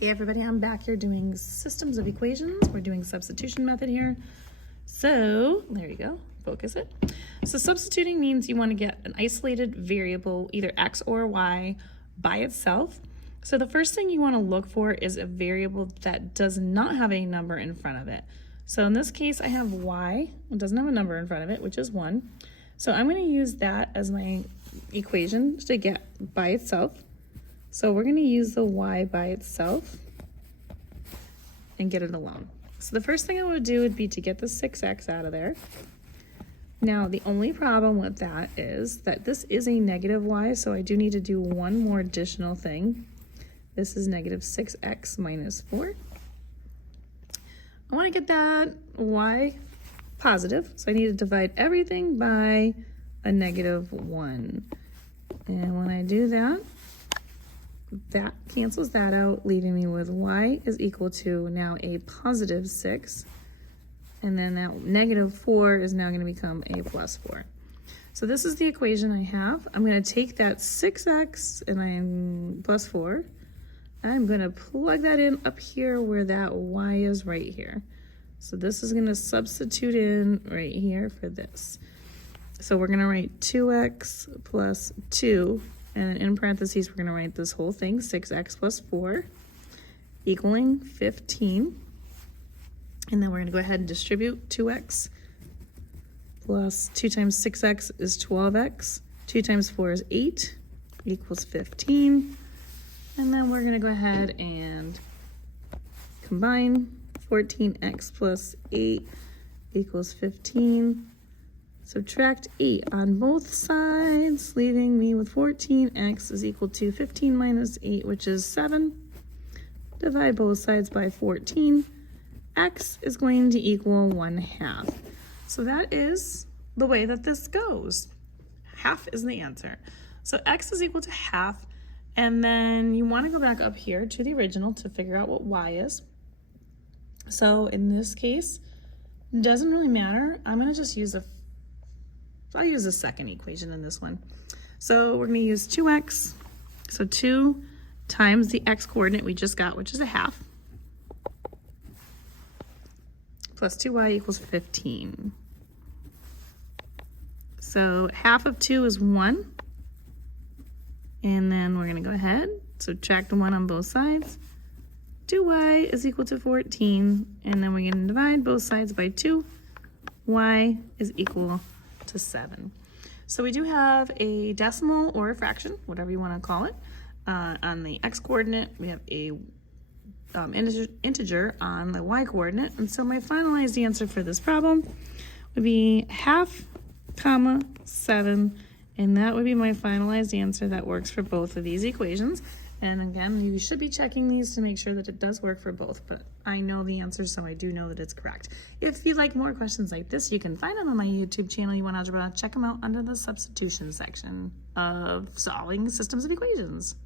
Hey everybody, I'm back here doing systems of equations. We're doing substitution method here. So there you go, focus it. So substituting means you want to get an isolated variable, either x or y, by itself. So the first thing you want to look for is a variable that does not have a number in front of it. So in this case I have y, it doesn't have a number in front of it, which is 1. So I'm going to use that as my equation to get by itself. So we're going to use the y by itself and get it alone. So the first thing I would do would be to get the 6x out of there. Now the only problem with that is that this is a negative y, so I do need to do one more additional thing. This is negative 6x minus 4. I want to get that y positive, so I need to divide everything by a negative 1. And when I do that, that cancels that out, leaving me with y is equal to now a positive 6. And then that negative 4 is now going to become a plus 4. So this is the equation I have. I'm going to take that 6x and I'm plus 4. I'm going to plug that in up here where that y is right here. So this is going to substitute in right here for this. So we're going to write 2x plus 2. And in parentheses, we're going to write this whole thing, 6x plus 4, equaling 15. And then we're going to go ahead and distribute 2x plus 2 times 6x is 12x. 2 times 4 is 8, equals 15. And then we're going to go ahead and combine 14x plus 8 equals 15. Subtract 8 on both sides, leaving me with 14x is equal to 15 minus 8, which is 7. Divide both sides by 14. X is going to equal 1/2. So that is the way that this goes. Half is the answer. So x is equal to half, and then you want to go back up here to the original to figure out what y is. So in this case, it doesn't really matter. I'm going to just use I'll use the second equation in this one. So we're going to use 2x. So 2 times the x coordinate we just got, which is a half, plus 2y equals 15. So half of 2 is 1. And then we're going to go ahead, subtract 1 on both sides. 2y is equal to 14. And then we're going to divide both sides by 2. Y is equal to 7. So we do have a decimal or a fraction, whatever you want to call it. On the x coordinate, we have a integer on the y coordinate. And so my finalized answer for this problem would be 1/2, 7, and that would be my finalized answer that works for both of these equations. And again, you should be checking these to make sure that it does work for both, but I know the answer, so I do know that it's correct. If you'd like more questions like this, you can find them on my YouTube channel, You Want Algebra. Check them out under the substitution section of solving systems of equations.